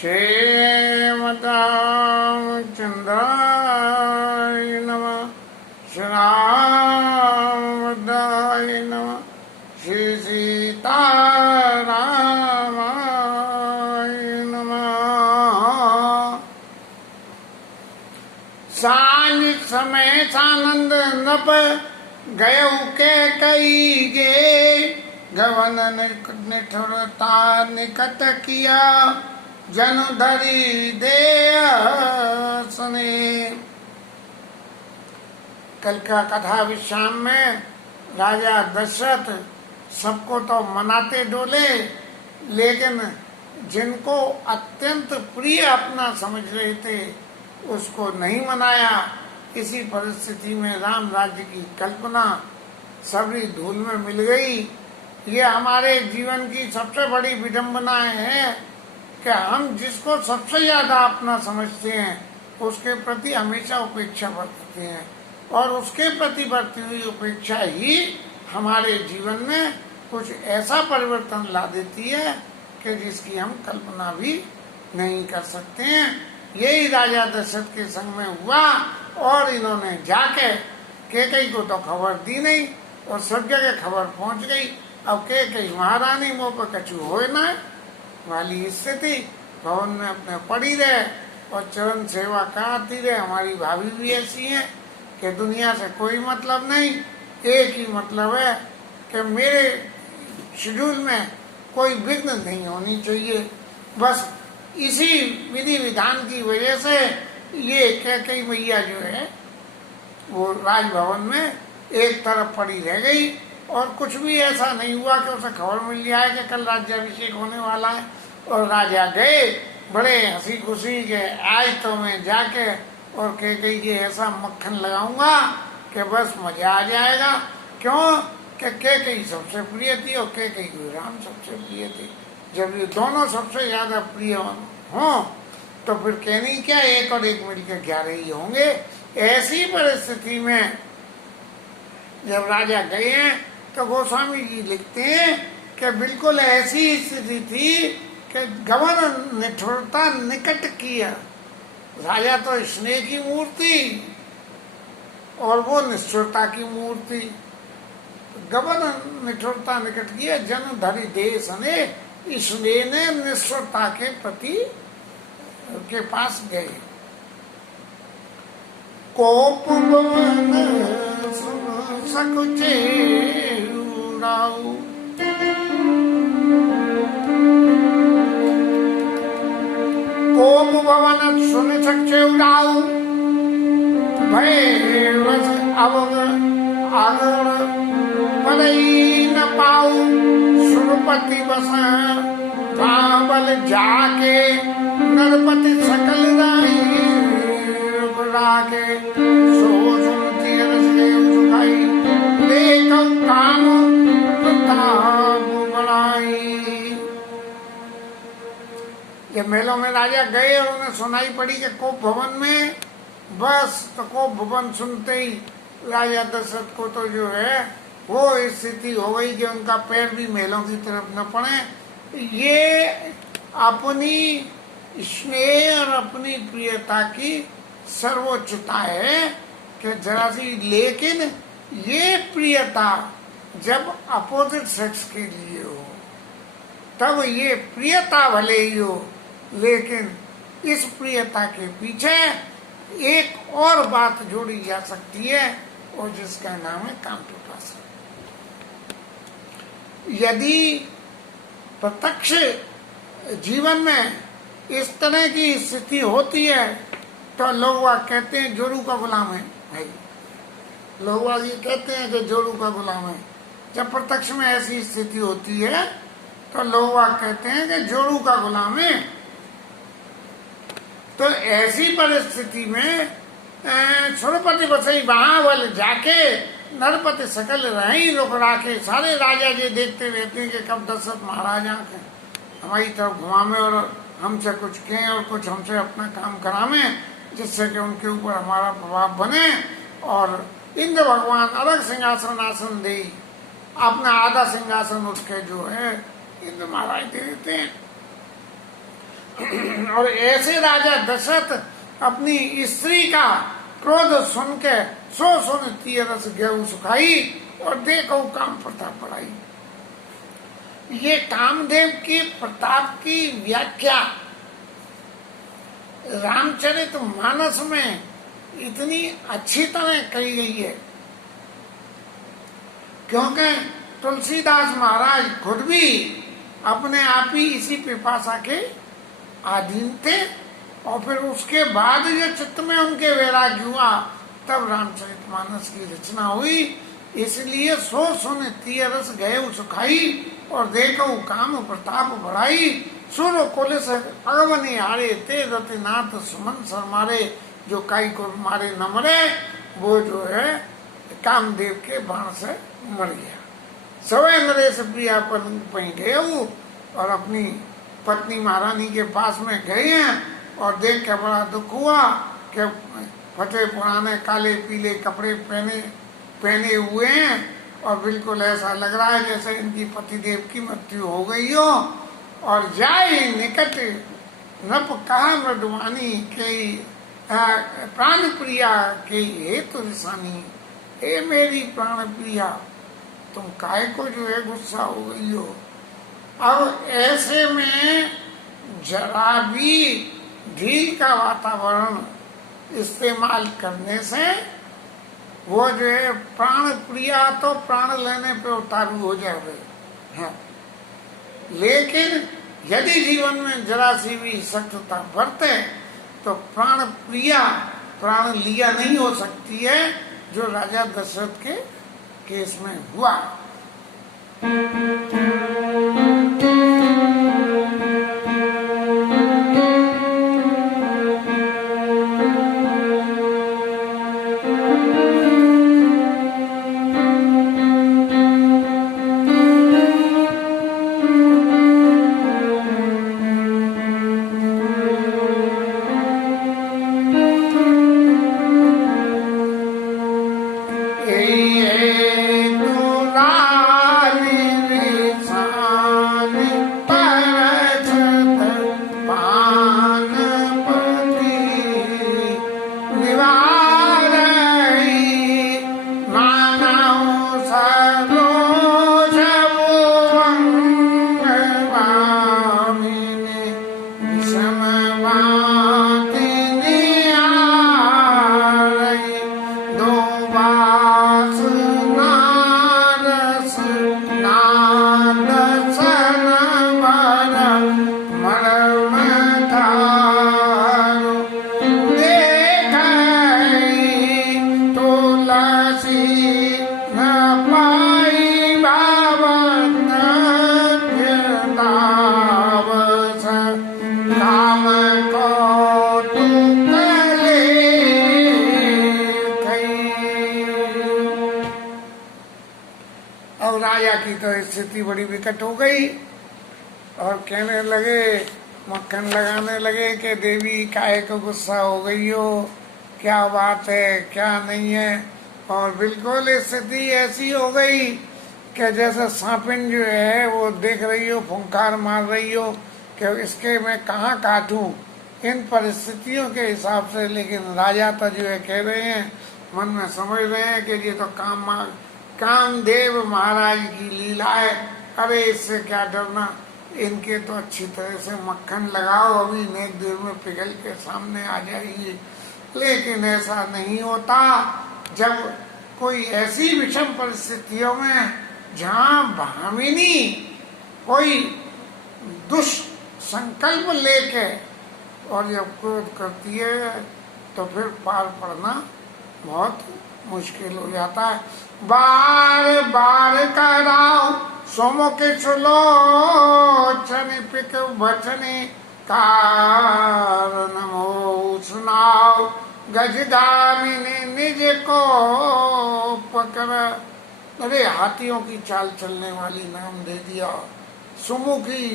श्रीमद्रामचन्द्राय नमः। श्रीरामभद्राय नमः। श्री सीतारामाय नमः। सांझ समय सानंद नप गयउ के कई गे गवन निठुरता निकट किया जनु धरी दे सने। कल का कथा विश्राम में राजा दशरथ सबको तो मनाते डोले, लेकिन जिनको अत्यंत प्रिय अपना समझ रहे थे उसको नहीं मनाया। इसी परिस्थिति में राम राज्य की कल्पना सबरी धूल में मिल गई। ये हमारे जीवन की सबसे बड़ी विडंबनाएं हैं कि हम जिसको सबसे ज्यादा अपना समझते हैं उसके प्रति हमेशा उपेक्षा बरतते हैं, और उसके प्रति बरती हुई उपेक्षा ही हमारे जीवन में कुछ ऐसा परिवर्तन ला देती है कि जिसकी हम कल्पना भी नहीं कर सकते हैं। यही राजा दशरथ के संग में हुआ, और इन्होंने जाके कैकेयी को तो खबर दी नहीं और सब जगह खबर पहुंच गई। अब कैकेयी महारानी मुँह पर कछु हो ना वाली स्थिति, भवन में अपने पड़ी रहे और चरण सेवा कराती रहे। हमारी भाभी भी ऐसी है कि दुनिया से कोई मतलब नहीं, एक ही मतलब है कि मेरे शेड्यूल में कोई विघ्न नहीं होनी चाहिए। बस इसी विधि विधान की वजह से ये कैकेयी मैया जो है वो राजभवन में एक तरफ पड़ी रह गई, और कुछ भी ऐसा नहीं हुआ कि उसे खबर मिल जाए कि कल राज्याभिषेक होने वाला है। और राजा गए बड़े हंसी खुशी के, आज तो मैं जाके और कैकेयी के ऐसा मक्खन लगाऊंगा कि बस मजा आ जाएगा। क्यों कि कैकेयी सबसे प्रिय थी और कैकेयी को राम सबसे प्रिय थी। जब ये दोनों सबसे ज्यादा प्रिय हों तो फिर कहनी क्या, एक और एक मिलकर 11 ही होंगे। ऐसी परिस्थिति में जब राजा गए हैं तो गोस्वामी जी लिखते हैं कि बिल्कुल ऐसी स्थिति थी कि गवन निठुरता निकट किया। राजा तो स्नेह की मूर्ति और वो निष्ठुरता की मूर्ति। गवन निठुरता निकट किया जन धरि देश ने, स्नेह ने निष्ठुरता के प्रति के पास गए। कोप भवन सकुचे उड़ाऊ, कोप भवन सुन सके उड़ाऊ, भय वश अवग आगुण पलई न पाऊ। सुरपति बस बाबल जाके नरपति सकल राई राके। सो सुनती रस सुखाई देखो काम प्रताप बढ़ाई। जब मेलों में राजा गए और उन्हें सुनाई पड़ी कि कोप भवन में, बस तो कोप भवन सुनते ही राजा दशरथ को तो जो है वो स्थिति हो गई कि उनका पैर भी मेलों की तरफ न पड़े। ये अपनी स्नेह और अपनी प्रियता की सर्वोच्चता है कि जरा सी, लेकिन ये प्रियता जब अपोजिट सेक्स के लिए हो तब ये प्रियता भले ही हो, लेकिन इस प्रियता के पीछे एक और बात जोड़ी जा सकती है और जिसका नाम है कामपिपासा। यदि प्रत्यक्ष जीवन में इस तरह की स्थिति होती है तो लोग वाग कहते हैं जोरू का गुलाम है। भाई लोग वाग ये कहते हैं कि जोरू का गुलाम है। जब प्रत्यक्ष में ऐसी स्थिति होती है तो लोग वाग कहते हैं कि जोरू का गुलाम है। तो ऐसी परिस्थिति में सुरपति बसई महाबल जाके नरपति सकल रही रुक राखे। सारे राजा जी देखते रहते हैं कि कब दशरथ महाराज आके हमारी तरफ घुमावे और हमसे कुछ कहें और कुछ हमसे अपना काम करावें, जिससे कि उनके ऊपर हमारा प्रभाव बने। और इंद्र भगवान अलग सिंहासन आसन दे, अपना आधा सिंहासन उठ के जो है इंद्र महाराज दे देते हैं। और ऐसे राजा दशरथ अपनी स्त्री का क्रोध सुन के सो सुन तीरस गेहूं सुखाई और देखो काम प्रताप बढ़ाई। ये कामदेव की प्रताप की व्याख्या रामचरित मानस में इतनी अच्छी तरह कही गई है, क्योंकि तुलसीदास महाराज खुद भी अपने आप ही इसी पिपासा के अधीन थे, और फिर उसके बाद जो चित्त में उनके वैराग्य हुआ तब रामचरितमानस की रचना हुई। इसलिए सो सुन तीरस गए सुखाई और देखो काम प्रताप बढ़ाई। सुर कुलिस अगवनी हारे ते रति नाथ सुमन सर मारे, जो काई को मारे न मरे वो जो है कामदेव के बाण से मर गया। सवै नरेश प्रिया पर गए और अपनी पत्नी महारानी के पास में गए हैं और देख के बड़ा दुख हुआ कि फटे पुराने काले पीले कपड़े पहने हुए हैं और बिल्कुल ऐसा लग रहा है जैसे इनकी पतिदेव की मृत्यु हो गई हो। और जाए निकट नप कहा मृदवानी के प्राण प्रिया के हेतु रिसानी, ए मेरी प्राण प्रिया तुम काय को जो है गुस्सा हो गई हो। अब ऐसे में जरा भी ढील का वातावरण इस्तेमाल करने से वो जो है प्राण प्रिया तो प्राण लेने पे उतारू हो जाए है, लेकिन यदि जीवन में जरा सी भी सख्तता बरते तो प्राण प्रिया प्राण लिया नहीं हो सकती है, जो राजा दशरथ के केस में हुआ। स्थिति बड़ी विकट हो गई और कहने लगे, मक्खन लगाने लगे कि देवी काहे को गुस्सा हो गई हो, क्या बात है क्या नहीं है। और बिल्कुल स्थिति ऐसी हो गई कि जैसे सांपिन जो है वो देख रही हो, फुंकार मार रही हो कि इसके मैं कहाँ काटूं इन परिस्थितियों के हिसाब से। लेकिन राजा तो जो है कह रहे हैं, मन में समझ रहे हैं कि ये तो कामदेव महाराज की लीला है, अरे इससे क्या डरना, इनके तो अच्छी तरह से मक्खन लगाओ, अभी नेक देर में पिघल के सामने आ जाएगी। लेकिन ऐसा नहीं होता। जब कोई ऐसी विषम परिस्थितियों में जहाँ भामिनी कोई दुष्संकल्प लेके और जब क्रोध करती है तो फिर पार पड़ना बहुत मुश्किल हो जाता है। बार बार कराओ सोमुख सुलोचन पिक वचने कारण हो सुनाओ, गजगामिनी निज को पकड़। अरे हाथियों की चाल चलने वाली नाम दे दिया, सुमुखी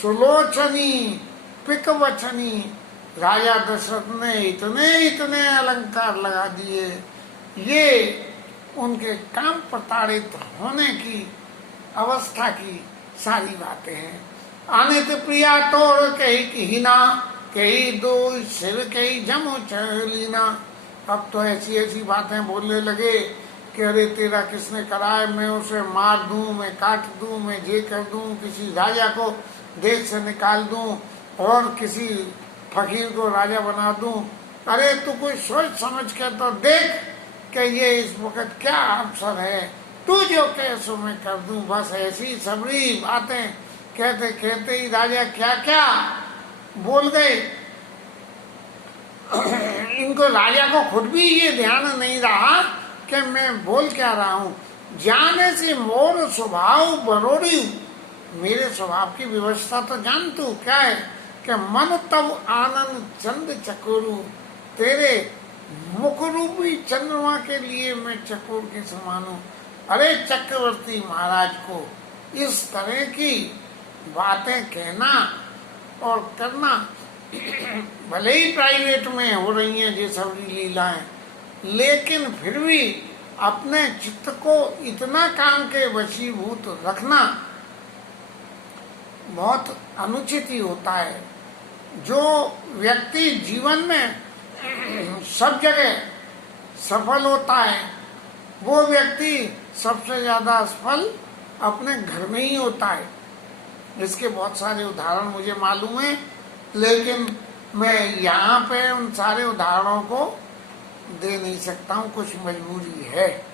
सुलोचनी पिक वचनी। राजा दशरथ ने इतने इतने अलंकार लगा दिए, ये उनके काम प्रताड़ित होने की अवस्था की सारी बातें हैं। अनित प्रिया तोड़ कही कीना, कही दो सिर कही जमो चलीना। अब तो ऐसी ऐसी बातें बोलने लगे कि अरे तेरा किसने कराए, मैं उसे मार दूं, मैं काट दूं, मैं ये कर दूं, किसी राजा को देश से निकाल दूं और किसी फकीर को राजा बना दूं। अरे तू कोई सोच समझ के तो देख कि ये इस वक्त क्या अवसर है, तू जो कैसो मैं कर दूं। बस ऐसी सबरी बातें कहते कहते ही राजा क्या क्या बोल गए। इनको राजा को खुद भी ये ध्यान नहीं रहा कि मैं बोल क्या रहा हूं। जाने से मोर स्वभाव बरोड़ी, मेरे स्वभाव की व्यवस्था तो जान तू क्या है कि मन तब आनंद चंद चकोरू, तेरे मुख रूपी चंद्रमा के लिए मैं चकोर के समान हूं। अरे चक्रवर्ती महाराज को इस तरह की बातें कहना और करना, भले ही प्राइवेट में हो रही हैं ये सारी लीलाएं, लेकिन फिर भी अपने चित्त को इतना काम के वशीभूत रखना बहुत अनुचित ही होता है। जो व्यक्ति जीवन में सब जगह सफल होता है, वो व्यक्ति सबसे ज्यादा सफल अपने घर में ही होता है। इसके बहुत सारे उदाहरण मुझे मालूम है, लेकिन मैं यहाँ पे उन सारे उदाहरणों को दे नहीं सकता हूँ, कुछ मजबूरी है।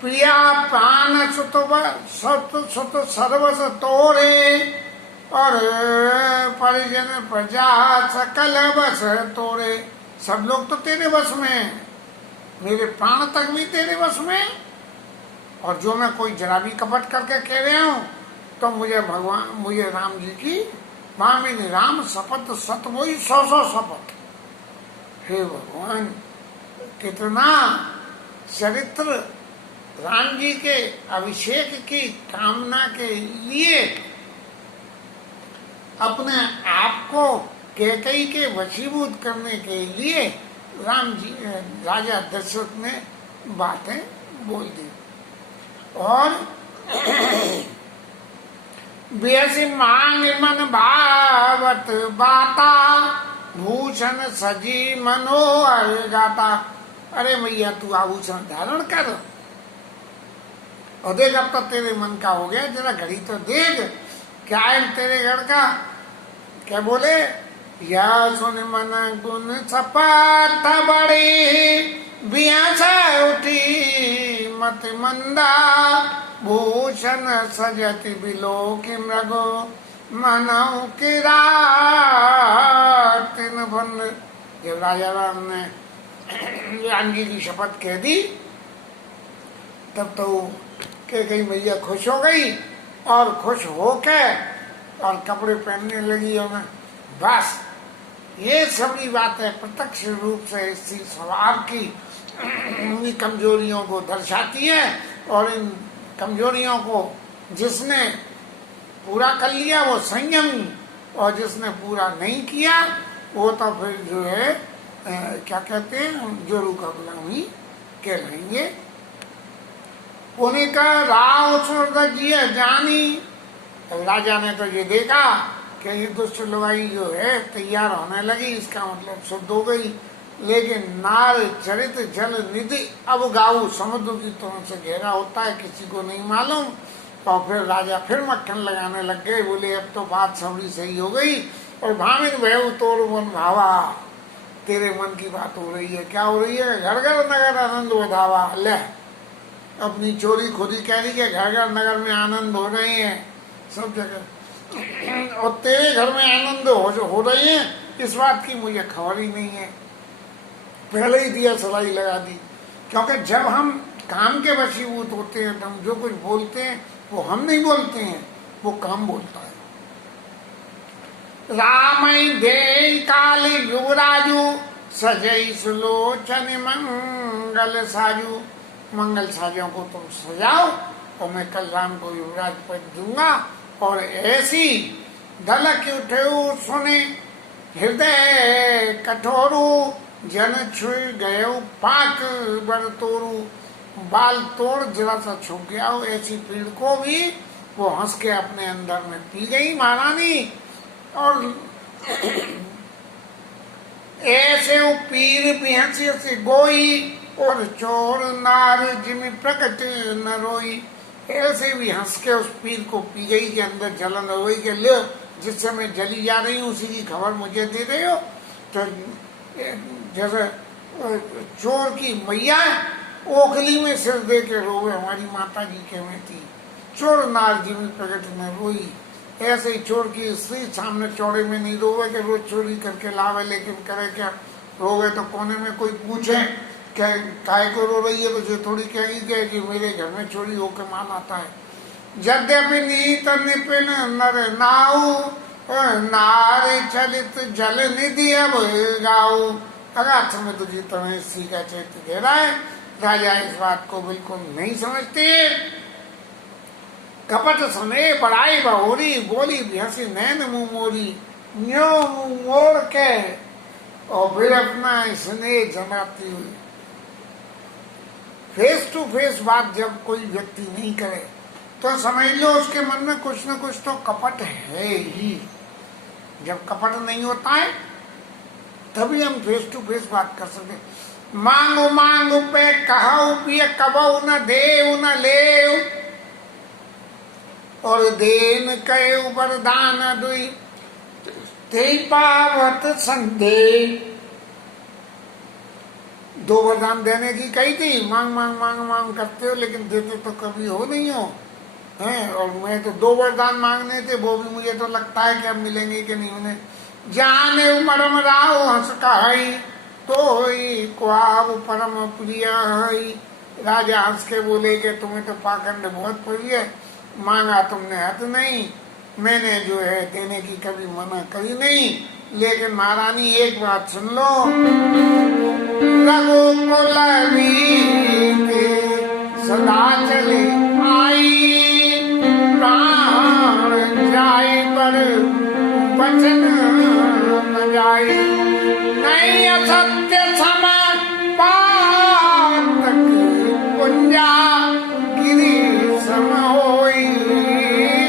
प्रिया प्राण सुत सर्वस तोरे, और परिजन प्रजा सकल बस तोरे। सब लोग तो तेरे बस में हैं, मेरे प्राण तक भी तेरे बस में। और जो मैं कोई जरा भी कपट करके कह रहा हूँ तो मुझे राम जी की मामिनी राम शपथ सत वही 100 शपथ। हे भगवान, कितना चरित्र राम जी के अभिषेक की कामना के लिए अपने आप को कैकेयी के वशीभूत करने के लिए राम जी राजा दशरथ ने बातें बोल दी। और बेसी मांग मन भावत बाता, भूषण सजी मनोहर गाता। अरे भैया तू आभूषण धारण कर और देख, अब तो तेरे मन का हो गया, जरा घड़ी तो देख क्या है तेरे घर का। क्या बोले, या सुन मन गुण सपाट बड़ी, बियासा उठी मत मंदा, भूषण सजति बिलो कि मृगो मनऊ की रात तीन बंद। जब राजा राम ने राम जी की शपथ कह दी तब तो कैकेयी मैया खुश हो गई, और खुश होके और कपड़े पहनने लगी। और बस ये सभी बातें प्रत्यक्ष रूप से इसी स्वभाव की कमजोरियों को दर्शाती है। और इन कमजोरियों को जिसने पूरा कर लिया वो संयमी, और जिसने पूरा नहीं किया वो तो फिर जो है क्या कहते हैं, जोरू का गुलाम ही कहलाएंगे। उन्हें कहा राव सूरत जी जानी। राजा ने तो ये देखा कि ये दुष्ट लुगाई जो है तैयार होने लगी, इसका मतलब शुद्ध हो गई। लेकिन नार चरित जल निधि अब गाऊ, समुद्र की तरह से गहरा होता है, किसी को नहीं मालूम। और फिर राजा फिर मक्खन लगाने लग गए, बोले अब तो बात सबरी सही हो गई। और भामिन भयउ तोर मन भावा, तेरे मन की बात हो रही है। क्या हो रही है, घर घर नगर आनंद बधावा। ले अपनी चोरी खुद ही कह रही है, घर घर नगर में आनंद हो रहे हैं सब जगह, और तेरे घर में आनंद हो रहे हैं इस बात की मुझे खबर ही नहीं है। पहले ही दिया सलाई लगा दी। क्योंकि जब हम काम के वशीभूत होते हैं तो हम जो कुछ बोलते हैं वो हम नहीं बोलते हैं, वो काम बोलता है। राम दे काल युवराजू, सजई सुलोचन मंगल साजू। मंगल साजों को तुम सजाओ और मैं कल राम को युवराज पद दूंगा। और ऐसी धलक उठे सुने हृदय कठोरू, जन छुई गये पाक बर तोरू। बाल तोड़ जरा सा छुप गया हो, ऐसी पीड़ को भी वो हंस के अपने अंदर में पी गई महारानी। और ऐसे वो पीर भी हंसी हंसी गोई, और चोर नार जिमी प्रकट न रोई। ऐसे भी हंस के उस पीर को पी गई के अंदर जलन हो गई के ले जिससे मैं जली जा रही हूँ उसी की खबर मुझे दे रहे हो। तो जैसे चोर की मैया ओखली में सिर दे के रोवे, हमारी माता जी के में थी, चोर नार जिमी प्रकट न रोई। ऐसे ही चोर की स्त्री सामने चौड़े में नहीं रोवे कि रोज चोरी करके लावे, लेकिन करे क्या, रोवे तो कोने में कोई पूछे क्या काय को रो रही है, तो जो थोड़ी कहेगी कि मेरे घर में चोरी होकर मान आता है। यद्यपि नीत निपिन नर नाऊ, नारी चलित जल निधि अब गाऊ। अगाध में तुझी तरह स्त्री का चरित्र दे रहा है। राजा इस बात को बिल्कुल नहीं समझते। कपट समय बड़ाई बहोरी, बोली भी हंसी नैन मुंह मोरी। न्यो मुंह मोड़ के और फिर अपना स्नेह जमाती हुई। फेस टू फेस बात जब कोई व्यक्ति नहीं करे तो समझ लो उसके मन में कुछ न कुछ तो कपट है ही। जब कपट नहीं होता है तभी हम फेस टू फेस बात कर सकते। मांगो मांगो पे कहाऊ पिए कबऊ न देव न लेव, और देन कहे वरदान दुई ते पावत संदेह। दो वरदान देने की कही थी, मांग मांग मांग मांग करते हो लेकिन देते तो कभी हो नहीं हो हैं। और मैं तो दो वरदान मांगने थे, वो भी मुझे तो लगता है कि अब मिलेंगे कि नहीं उन्हें। जाने मरम राव हंस कहाई, तो ही क्वाब परम प्रिय है। राजा हंस के बोले कि तुम्हें तो पाखंड बहुत प्रिय है, मांगा तुमने हद नहीं, मैंने जो है देने की कभी मना करी नहीं। लेकिन महारानी एक बात सुन लो, रघुकुल सदा चली आई, प्राण जाए पर वचन न जाए। नहीं असत्य समा पातक कुंजा, गिरी सम होई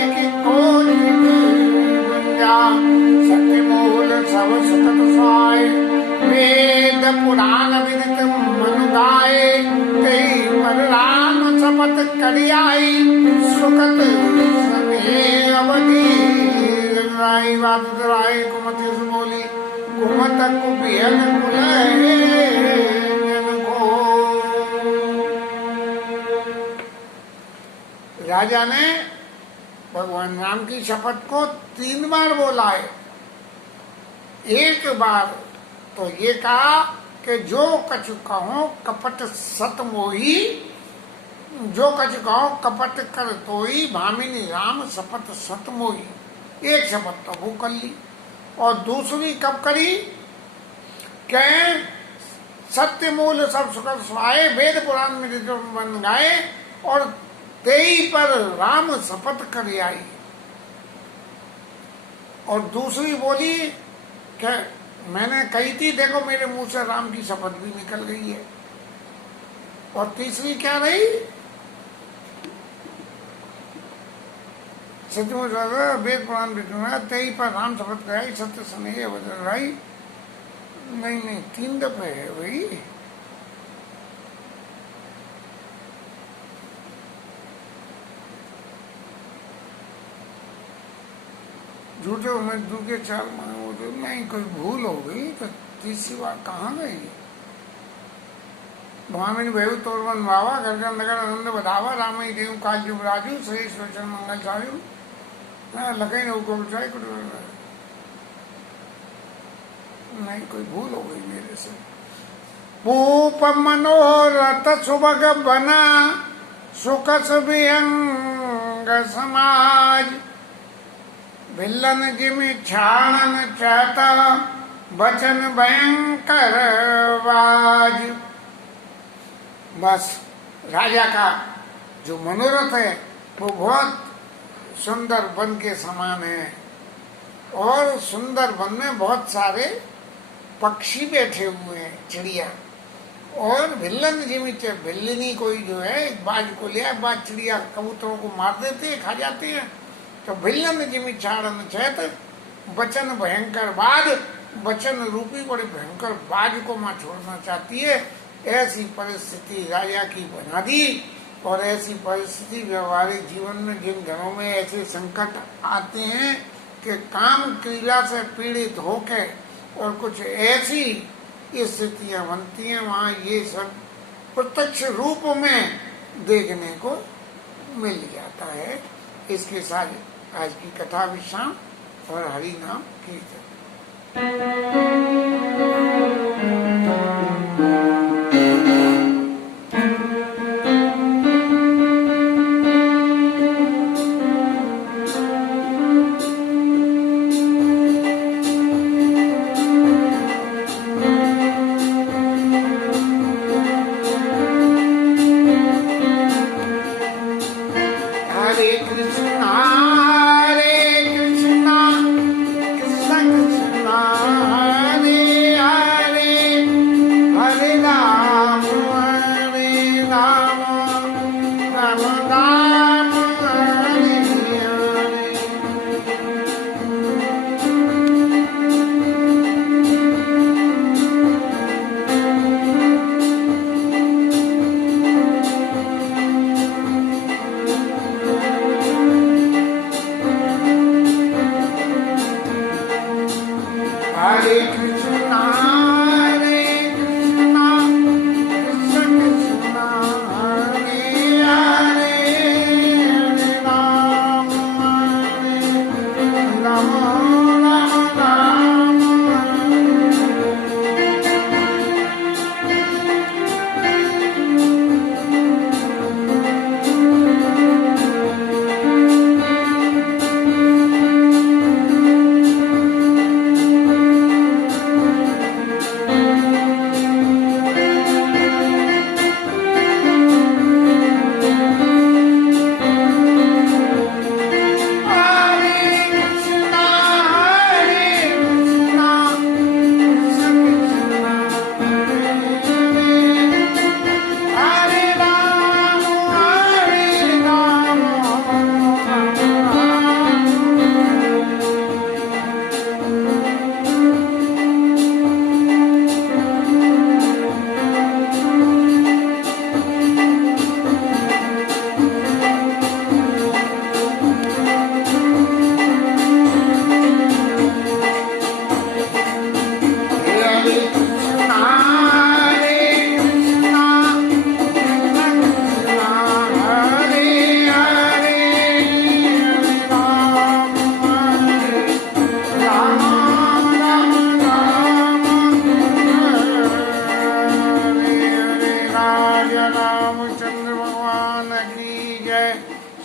कि कोई गुंजा। सत्य मूल सब सुखत साय, वेद पुराण विदित मनु गाए। कई पर राम शपथ करियाई, सुखत सने अवधि राई। बात राय कुमति बोली, कुमत कुपियन राजा ने भगवान राम की शपथ को 3 बार बोला है। एक बार तो ये कहा कि जो कछु कहो कपट सत मोही, जो कछु कहो कपट कर तोई, भामिनी राम शपथ सत मोही। एक शपथ तो वो कर ली, और दूसरी कब करी कि सत्य मूल सब सुखद सुहाए, वेद पुराण में जो बन गाए, और तेई पर राम शपथ कर आई। और दूसरी बोली कि मैंने कही थी, देखो मेरे मुंह से राम की शपथ भी निकल गई है। और तीसरी क्या रही, सचमुच वेद पुराण में तेई पर राम शपथ कराई, सत्य स्नेह वजन राई। नहीं 3 दफे है भाई। झूठे में दूसरे 4 मांगो तो नहीं, कोई भूल हो गई तो तीसरी बार कहाँ गई। भामिनी भयु तोरवन बाबा, गर्जन नगर आनंद बधावा, रामई देव काल जुग राजू, श्री सोचन मंगल चायु लगे नहीं, कोई भूल हो गई मेरे से। पूप मनोरथ सुभग बना, सुखस विहंग समाज। विल्लन जिमि छाणन चाहता, बचन भयंकर वाज। बस राजा का जो मनोरथ है वो बहुत सुंदर वन के समान है, और सुंदर वन में बहुत सारे पक्षी बैठे हुए हैं, चिड़िया। और भिल्लन जिमित भिल्लनी कोई जो है बाज को लिया, बाज चिड़िया कबूतरों को मार देते हैं, खा जाते हैं। तो भिल्लन जिमित छाड़न चैत वचन भयंकर बाज, वचन रूपी बड़े भयंकर बाज को माँ छोड़ना चाहती है। ऐसी परिस्थिति राजा की बना दी। और ऐसी परिस्थिति व्यवहारिक जीवन में जिन घरों में ऐसे संकट आते हैं कि काम क्रीड़ा से पीड़ित होकर और कुछ ऐसी स्थितियां बनती हैं, वहाँ ये सब प्रत्यक्ष रूप में देखने को मिल जाता है। इसके साथ आज की कथा विश्राम और हरि नाम कीर्तन।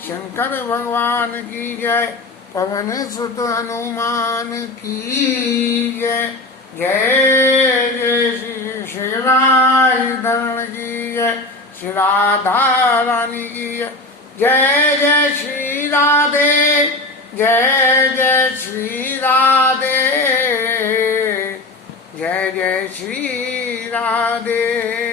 शंकर भगवान की जय, पवन सुत हनुमान की जय। जय जय श्री श्रीराधरण की जय, श्री राधा रानी की जय। जय जय श्री राधे, जय जय श्री राधे, जय जय श्री राधे।